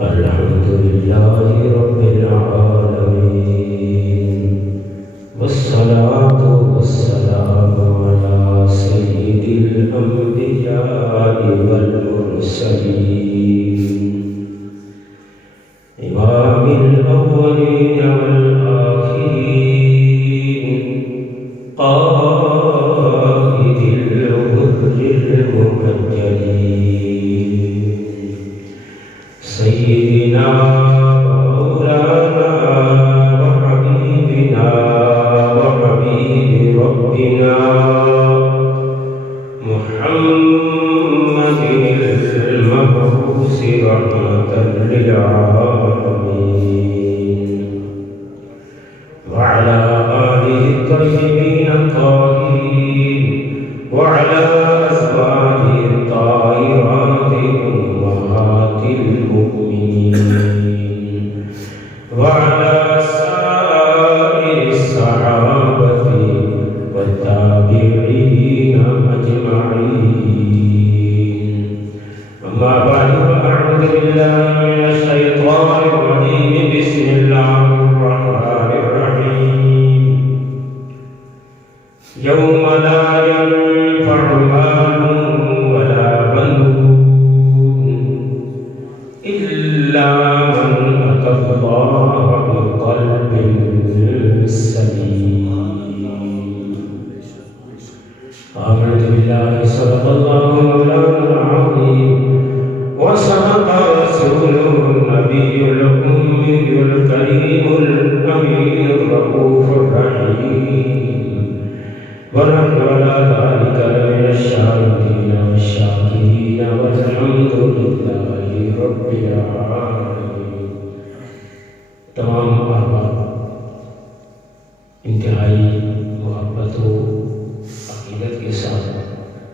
الحمد لله رب العالمين، والصلاة والسلام على سيد الأنبياء والمرسلين، إمام الأولين والآخرين، قائد الغر المبجلين، سيدنا مولانا وحبيبنا وحبيب ربنا محمد المبعوث رحمة للعالمين، وعلى آله الطيبين الطاهرين، وعلى أزواجه الطاهرات أمهات المؤمنين، وعلى سائر الصحابة والتابعين أجمعين. أما بعد، فأعوذ بالله من الشيطان الرجيم. بسم الله الرحمن الرحيم. يوم لا ينفع مال ولا بنون إلا من أتى الله بقلب سليم. آمنت بالله، صدق الله مولانا العظيم، وصدق رسوله النبي الأمي الكريم الأمين الرؤوف الرحيم، ونحن على ذلك لمن الشاهدين والشاكرين، والحمد لله رب العالمين. تمام احباب انتہائی محبت و عقیدت کے ساتھ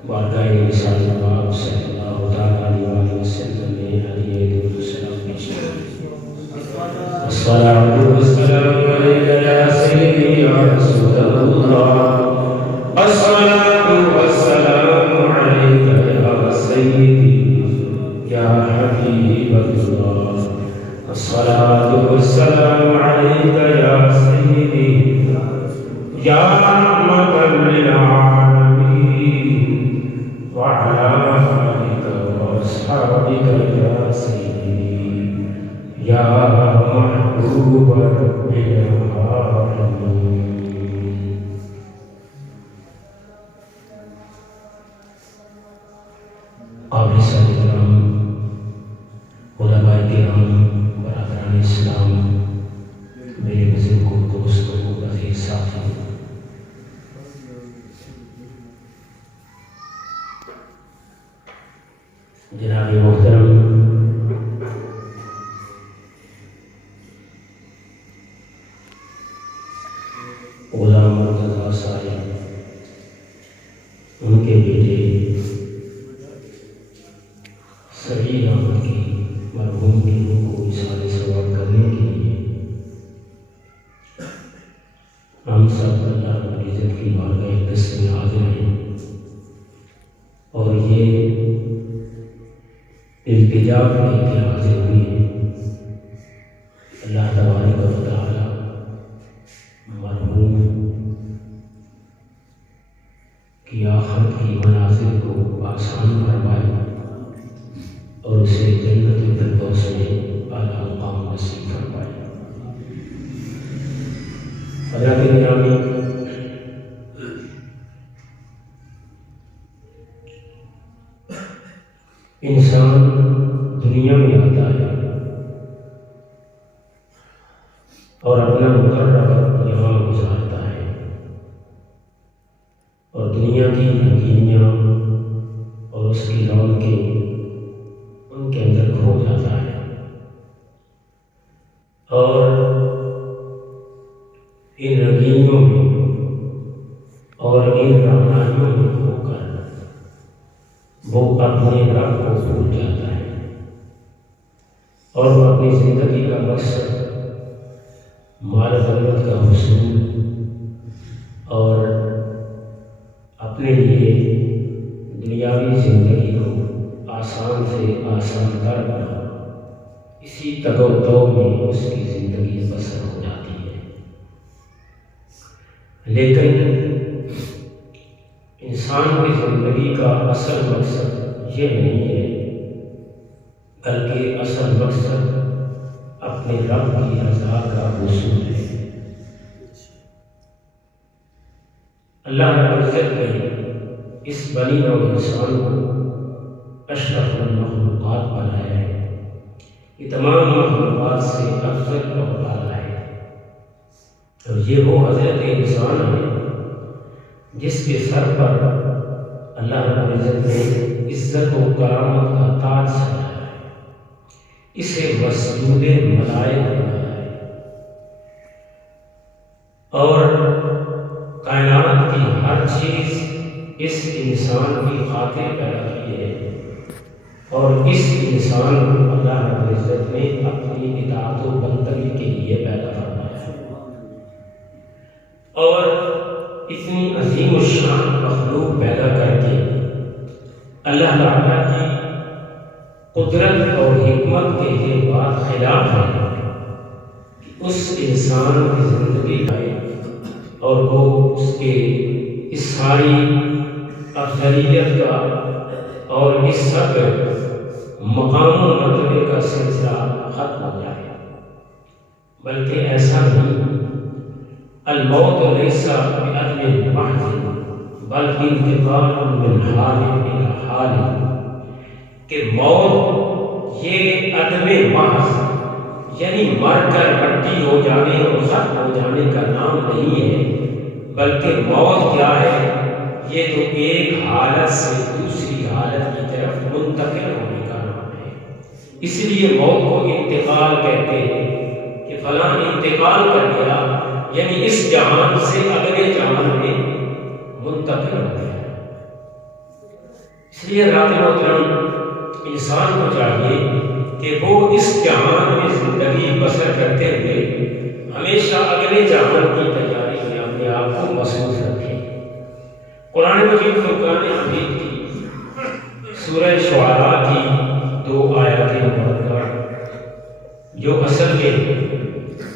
بارگاہ رسالت نواب صلی اللہ تعالیٰ علیہ وسلم میں علیہ السلام پیش کریں. الصلاة والسلام علیک یا سیدی یا رسول اللہ، الصلاة والسلام علیک یا سیدی یا حبیب اللہ، الصلاة والسلام علیک یا سیدی یا رحمة للعالمین، وعلى آلک وأصحابک یا سیدی یا محبوب رب العالمین. قابل صدر کرام، علماء کرام، برادران اسلام، میرے بزرگوں، دوستوں، عزیز ساتھیوں، جناب محترم، غلام مرتضیٰ صاحب، ان کے بیٹے سعید احمد کی مرحوم کی روح کو اظہار ثواب کرنے کے لیے ہم سب اللہ رب العزت کی بارگاہ اقدس میں حاضر ہیں، اور یہ التجا لے کے حاضر ہوئی ہیں. اللہ تبارک و تعالی مرحوم کی آخرت کی منازل کو آسان فرمائے اور اسے جنت الفردوس میں اعلیٰ مقام نصیب فرمائے. حضرات گرامی، انسان دنیا میں آتا ہے اور اپنا مقررہ وقت یہاں گزارتا ہے، اور دنیا کی رنگینیاں اور اس کی رونقیں ان کے اندر کھو جاتا ہے، اور ان رنگینیوں میں اور ان رونقیوں میں کھو کر وہ اپنے رب کو بھول جاتا ہے، اور وہ اپنی زندگی کا مقصد مال دولت کا حصول اور اپنے لیے دنیاوی زندگی کو آسان سے آسان تر بنا اسی تگ و دو میں اس کی زندگی بسر ہو جاتی ہے۔ لیکن انسان کی زندگی کا اصل مقصد یہ نہیں ہے، بلکہ اصل مقصد اپنے رب کی رضا کا حصول ہے۔ اللہ رب العزت نے اس بنی نوع انسان کو اشرف المخلوقات بنایا ہے، یہ تمام مخلوقات سے افضل اور اعلیٰ ہے، اور یہ وہ حضرت انسان ہے جس کے سر پر اللہ رب العزت نے عزت و کرامت کا تاج سجایا ہے، اسے مسجود ملائک بنایا ہے، اور کائنات کی ہر چیز اس انسان کی خاطر پیدا کی ہے، اور اس انسان کو اللہ رب العزت نے اپنی اطاعت و بندگی کے لیے پیدا فرمایا ہے، اور اتنی عظیم الشان مخلوق پیدا کر کے اللہ تعالیٰ کی قدرت اور حکمت کے یہ بات خلاف ہے کہ اس انسان کی زندگی آئے اور وہ اس کے اس ساری افضلیت کا اور اس سب مقام و مرتبے کا سلسلہ ختم ہو جائے، بلکہ ایسا نہیں۔ الموت لیس بعدم محض بلکہ انتقال من حال الى حال، کہ موت یہ عدم محض یعنی مر کر مٹی ہو جانے اور ختم ہو جانے کا نام نہیں ہے، بلکہ موت کیا ہے؟ یہ تو ایک حالت سے دوسری حالت کی طرف منتقل ہونے کا نام ہے۔ اس لیے موت کو انتقال کہتے ہیں کہ فلاں انتقال کر گیا، یعنی اس جہان سے اگلے جہان میں منتقل ہو گیا۔ اس لیے رات محترم انسان کو چاہیے کہ وہ اس جہان میں زندگی بسر کرتے ہوئے ہمیشہ اگلے جہان کی تیاری میں اپنے آپ کو مصروف رکھے۔ قرآن مجید فرقان حمید کی سورہ شعراء کی 2 آیات مبارکہ جو اصل میں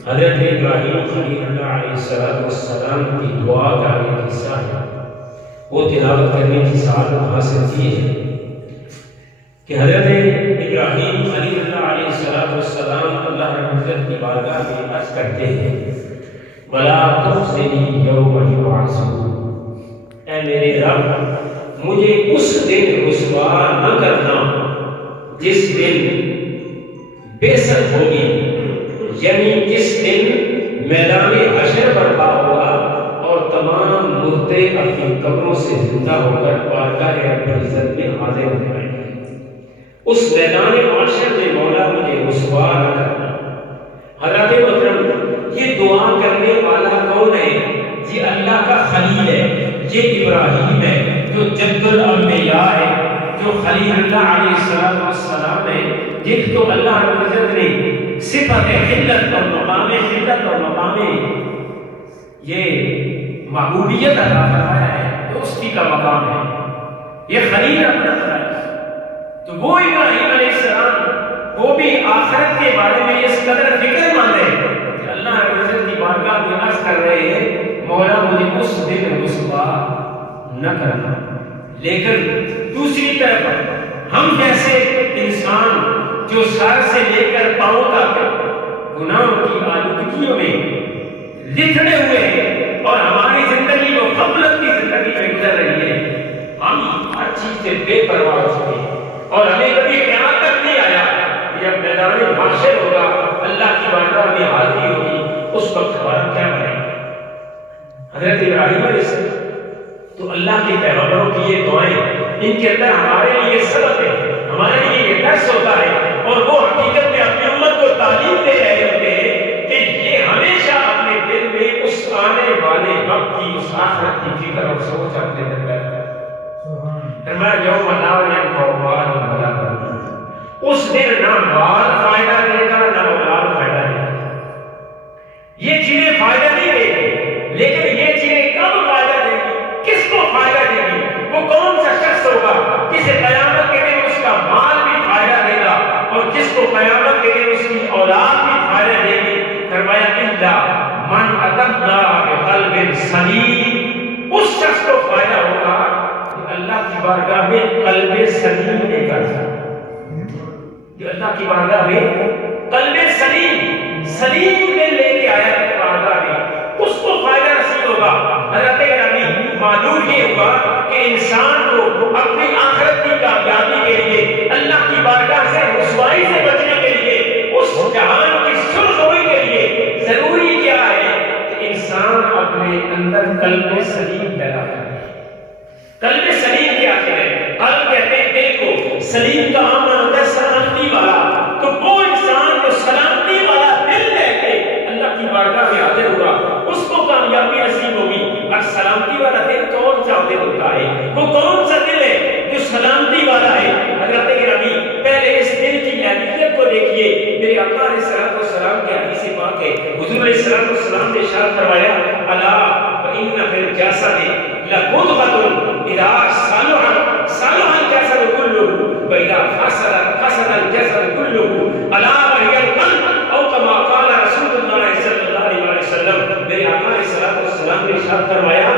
حضرت ابراہیم خلیل اللہ علیہ السلام کی دعا کا ایک حصہ ہے، وہ تلاوت کرنے کی سعادت حاصل کی ہے کہ حضرت ابراہیم خلیل اللہ علیہ السلام اللہ رب العزت کی بارگاہ میں عرض کرتے ہیں وَلَا تُخْزِنِي يَوْمَ يُبْعَثُونَ، اے میرے رب مجھے اس دن رسوا نہ کرنا جس دن بعثت ہوگی، یعنی جس دن میدان حشر برپا ہوگا اور تمام مردے اپنی قبروں سے زندہ ہو کر بارگاہ رب العزت میں حاضر ہو جائیں گے۔ اس میدان حشر میں مولا مجھے رسوا نہ کرنا۔ حضرت محترم یہ دعا کرنے والا کون ہے؟ یہ اللہ کا خلیل ہے، یہ ابراہیم ہے جو جد الانبیاء ہے، جو خلیل اللہ علیہ السلام ہے، جن کو اللہ رب العزت نے صفت خلت اور مقام خلت اور مقام یہ معبودیت عطا فرمایا ہے، تو اس کی کا مقام ہے، یہ خلیل اپنا ہے۔ تو وہ ابراہیم علیہ السلام وہ بھی آخرت کے بارے میں اس قدر فکر مند ہے کہ اللہ رب العزت کی بارگاہ میں عرض کر رہے ہیں مولا مجھے اس دن رسوا نہ کرنا۔ لیکن دوسری طرف ہم جیسے انسان جو سر سے لے کر پاؤں تک گناہوں کی آلودگیوں میں لتھڑے ہوئے ہیں اور ہماری زندگی وہ غفلت کی زندگی میں گزر رہی ہے، ہم ہر چیز سے بے پرواہ ہو چکے ہیں، اور ہمیں کبھی خیال تک نہیں آیا کہ جب میدان محشر ہوگا، اللہ کی بارگاہ میں حاضری ہوگی، اس وقت ہمارا کیا بنے گا۔ حضرت ابراہیم علیہ السلام تو اللہ کے پیغمبروں کی یہ دعائیں ان کے اندر ہمارے لیے سبق ہے، ہمارے لیے یہ درس ہوتا ہے، اور وہ حقیقت میں اپنی امت کو تعلیم دے رہے ہوتے ہیں کہ یہ ہمیشہ اپنے دل میں اس آنے والے وقت کی، اس آخرت کی فکر اور سوچ اپنے دل میں فرمایا یوم لا ينفع مال ولا بنون، اس دن نہ مال فائدہ دے گا نہ اولاد فائدہ دے گا۔ یہ چیزیں فائدہ نہیں دے گی، لیکن یہ چیزیں کب فائدہ دے گی؟ کس کو فائدہ دے گی؟ وہ کون سا شخص ہوگا جسے قیامت کے دن اس کا مال سلیم اس شخص کو فائدہ ہوگا جو اللہ کی بارگاہ میں قلب سلیم لے کر جائے، جو اللہ کی بارگاہ میں قلب سلیم میں لے کے آیا ہے بارگاہ میں، اس کو فائدہ نصیب ہوگا۔ حضرت گرامی معلوم یہ ہوا کہ انسان کو اپنی آخرت کی کامیابی کے لیے، اللہ کی بارگاہ سے رسوائی سے بچنے کے لیے، اس جہان کی سرخروئی کے لیے ضروری کیا ہے کہ انسان اپنے اندر قلب سلیم پیدا کرے۔ قلب سلیم کیا ہے؟ قلب کہتے ہیں دل کو، سلیم کا معنی ہوتا ہے سلامتی والا۔ تو وہ انسان جو سلامتی والا دل لے کے اللہ کی بارگاہ میں حاضر ہوگا، اس کو کامیابی نصیب ہوگی۔ اور سلامتی والا دل کون سا دل ہوتا ہے؟ وہ کون سا دل ہے جو سلامتی والا ہے؟ حضرت گرامی پہلے اس دل کی اہمیت کو دیکھیے۔ میرے آقا علیہ الصلوۃ والسلام کی حدیث پاک ہے، حضور علیہ الصلوۃ والسلام نے ارشاد فرمایا، الا وان فی الجسد لمضغۃ اذا صلح الجسد كله واذا فسد الجسد كله الا وهي القلب او كما قال رسول اللہ صلی اللہ علیہ وسلم۔ میرے آقا علیہ الصلوۃ والسلام نے ارشاد فرمایا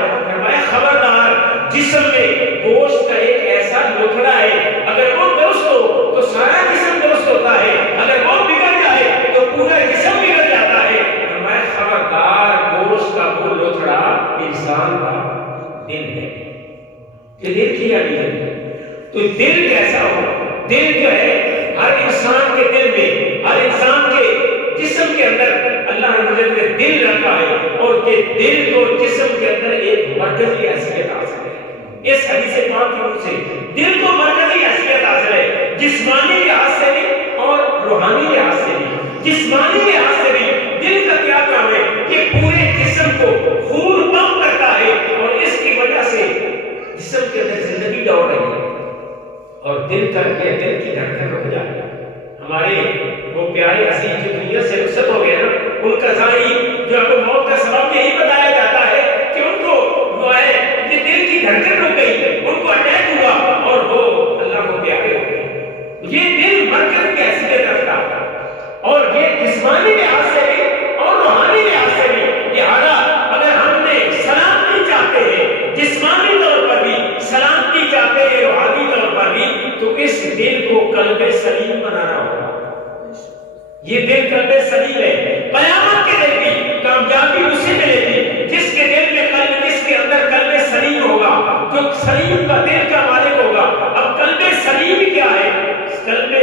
خبردار، جسم میں گوشت کا ایک ایسا لوتھڑا ہے، اگر وہ درست ہو تو سارا جسم درست ہوتا ہے، اگر وہ بگڑ جائے تو پورا جسم بگڑ جاتا ہے۔ فرمایا خبردار، گوشت کا وہ لوتھڑا انسان کا دل ہے۔ یہ دل کی اہمیت ہے۔ تو دل کیسا ہو؟ دل جو ہے ہر انسان کے دل میں، ہر انسان کے جسم کے اندر اللہ نے دل رکھا ہے، اور یہ دل کو جسم کے اندر ایک مرکزی حیثیت حاصل ہے۔ اس حدیث پاک کی وجہ سے دل کو مرکزی حیثیت حاصل ہے، جسمانی لحاظ سے بھی اور روحانی لحاظ سے بھی۔ جسمانی لحاظ سے بھی دل کا کیا کام ہے؟ کہ پورے جسم کو خون پمپ کرتا ہے، اور اس کی وجہ سے جسم کے اندر زندگی دوڑ رہی ہے، اور دل کی دھڑکن رک جائے۔ ہمارے وہ پیارے عزیز جو دنیا سے رخصت ہو گئے نا، ان کا ظاہری جو آپ کو موت کا سبب یہی بتایا جاتا ہے کہ ان کو وہ ہے یہ دل کی دھڑکن رک گئی، ان کو اٹیک ہوا اور وہ اللہ کو پیارے ہو گئے۔ یہ دل مرکز کی حیثیت رکھتا ہے، اور یہ جسمانی لحاظ سے بھی اور روحانی لحاظ سے بھی۔ لہٰذا اگر ہم نے سلامتی چاہتے ہیں، جسمانی طور پر بھی سلامتی چاہتے ہیں، روحانی طور پر بھی، تو اس دل کو قلب سلیم بنانا ہوگا۔ یہ دل قلب سلیم ہے۔ قیامت کے دن بھی کامیابی اسے ملے گی جس کے دل میں قلب، جس کے اندر قلب سلیم ہوگا، جو سلیم کا دل کا مالک ہوگا۔ اب قلب سلیم کیا ہے؟ قلب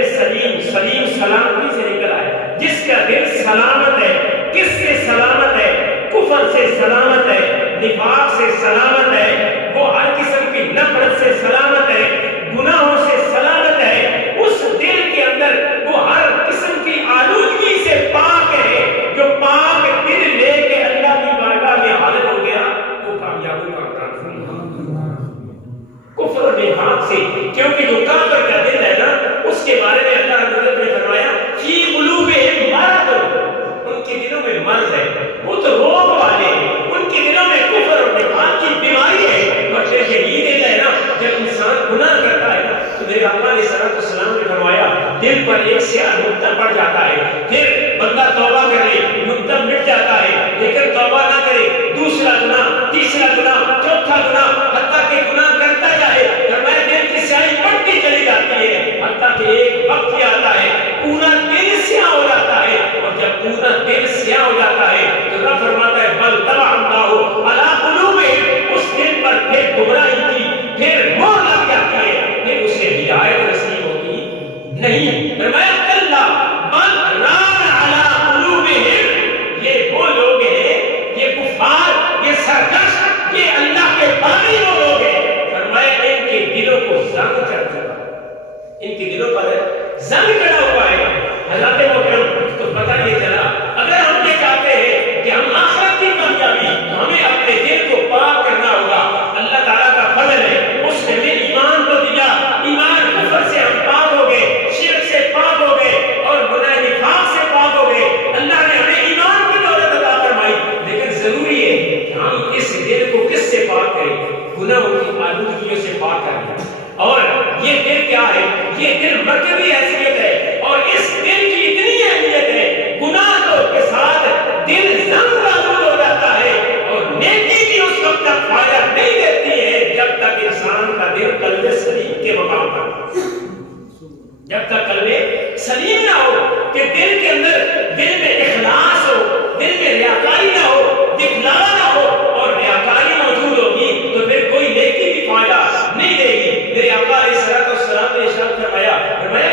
سلیم سلامتی سے نکل آئے، جس کا دل سلامت ہے۔ کس سے سلامت ہے؟ کفر سے سلامت ہے، نفاق سے سلامت ہے، وہ ہر قسم کی نفرت سے سلامت ہے، گناہوں سے سلامت ہے۔ اس دل کے اندر وہ ہر قسم کی آلودگی سے پاک ہے۔ جو پاک دل لے کے اللہ کی بارگاہ میں حاضر ہو گیا، وہ کامیابی کا کفر اور نفاق سے، کیونکہ جو کافر کا دل ہے نا، اس کے بارے میں اللہ حضرت نے فرمایا فی قلوبہم مرض، ان کے دلوں میں مرض ہے، وہ تو روگ والے ہیں، ان کے دلوں میں کفر اور نفاق کی بیماری ہے۔ اور یہ دل ہے نا، جب انسان گناہ کرتا ہے نا، تو میرے آقا علیہ الصلوۃ والسلام نے فرمایا دل پر ایک سیاہ نقطہ پڑ جاتا ہے، پھر بندہ توبہ کر لے، نقطہ مٹ جاتا ہے، لیکن توبہ نہ کرے، دوسرا گناہ، تیسرا گناہ، چوتھا گناہ، حتیٰ کہ گناہ کرتا جائے، فرمایا دل کی سیاہی بڑھتی چلی جاتی ہے، حتیٰ کہ ایک وقت آتا ہے پورا دل سیاہ ہو جاتا ہے، اور جب پورا دل سیاہ ہو جاتا ہے تو رب فرماتا ہے بل طبع اللہ علی قلوبہم، اس دل پر پھر گمراہی کی پھر مہر لگ جاتی ہے، پھر اسے ہدایت نصیب ہوتی نہیں۔ فرمایا کلا بل ران علی قلوبہم، یہ وہ لوگ ہیں، یہ کفار، یہ سرکش، یہ اللہ کے باغی وہ لوگ ہیں۔ فرمایا ان کے دلوں کو زنگ چڑھ چکا، ان کے دلوں پر زنگ چڑھا ہوا ہے۔ حضرت محترم تو پتہ یہ چلا، اگر ہم یہ چاہتے ہیں کہ ہم آخرت کی کامیابی، تو ہمیں اپنے دل کو پاک کرنا ہوگا۔ اللہ تعالیٰ کا فضل ہے، اس نے ہمیں ایمان کو دیا، ایمان کفر سے ہم پاک ہو گئے، شرک سے پاک ہو گئے، اور گناہ نفاق سے پاک ہو گئے۔ اللہ نے ہمیں ایمان کی دولت عطا فرمائی، لیکن ضروری ہے کہ ہم اس دل کو کس سے پاک کریں؟ گناہوں کی آلودگیوں سے پاک کریں۔ اور یہ دل کیا ہے؟ یہ دل مرکزی حیثیت ہے، اور اس دل کی اتنی اہمیت ہے، گناہ جب تک قلب سلیم نہ ہو کہ دل کے اندر دل میں اخلاص ہو، دل میں ریاکاری نہ ہو، دکھلاوا نہ ہو، اور ریاکاری موجود ہوگی تو پھر کوئی نیکی بھی فائدہ نہیں دے گی۔ میرے آقا علیہ الصلوۃ والسلام نے ارشاد فرمایا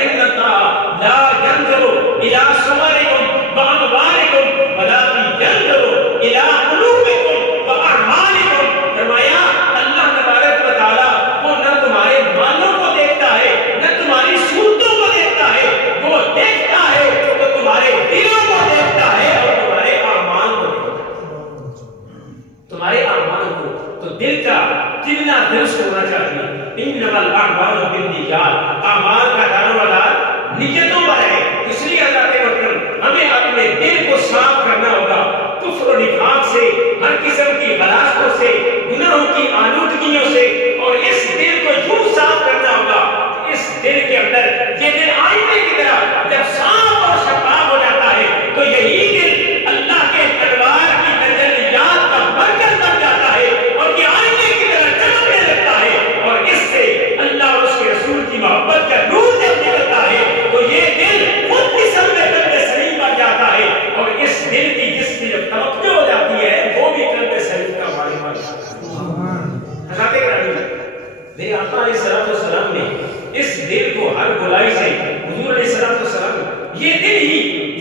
ان اللہ لا ينظر الى صورکم واموالکم ولکن ينظر الى قلوبکم واعمالکم۔ فرمایا اللہ تبارک و تعالی وہ نہ تمہارے مالوں کو دیکھتا ہے نہ تمہاری صورتوں کو دیکھتا ہے، وہ دیکھتا ہے تو تمہارے دلوں کو دیکھتا ہے اور تمہارے اعمال کو دیکھتا ہے، تمہارے اعمال کو۔ تو دل کا قبلہ درست ہونا چاہیے۔ انما الاعمال بالنیات، اعمال کا دار و مدار نیتوں پر ہے۔ اس لیے اللہ کے مطلب ہمیں اپنے دل کو صاف کرنا ہوگا کفر و نفاق سے، ہر قسم کی غلاظتوں سے، گناہوں کی آلودگیوں سے، اور اس دل کو یوں صاف کرنا ہوگا کہ اس دل کے اندر یہ دل آئینے کی طرح جب صاف اور شفاف ہو جاتا ہے تو یہی دل اللہ کے دربار کی تجلیات کا مرکز بن جاتا ہے اور یہ آئینے کی طرح چمکنے لگتا ہے، اور اس سے اللہ اور اس کے رسول کی محبت کا نور جب نکلتا ہے تو یہ دل خود قسم میں قلب سلیم بن جاتا ہے، اور اس دل کی جس کی جب توقع ہو جاتی ہے وہ بھی قلب سلیم کا مالک بن جاتا ہے۔ حضرت گرامی، میرے آقا علیہ الصلوۃ والسلام نے اس دل کو ہر برائی سے، حضور علیہ الصلوۃ والسلام یہ دل ہی،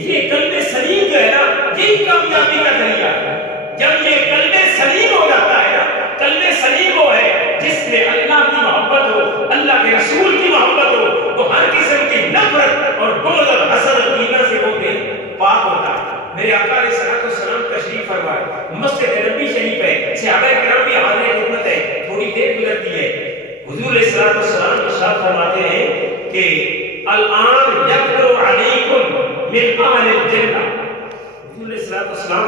یہ قلب سلیم جو ہے نا، یہ کامیابی کا ذریعہ ہے۔ جب یہ قلب سلیم ہو جاتا ہے نا، قلب سلیم وہ ہے جس میں اللہ کی محبت ہو، اللہ کے رسول کی محبت ہو، تو ہر قسم کی نفرت اور بغض اور حسد اور کینہ سے وہ دل پاک ہوتا ہے۔ میرے آقا علیہ الصلوۃ والسلام تشریف فرمائے، مسجد نبوی شریف ہے، صحابہ کرام بھی حاضر خدمت ہے، تھوڑی دیر گزرتی ہے، حضور علیہ الصلوۃ والسلام ارشاد فرماتے ہیں کہ الآن یقر علیکم من اہل الجنہ۔ حضور علیہ الصلوۃ والسلام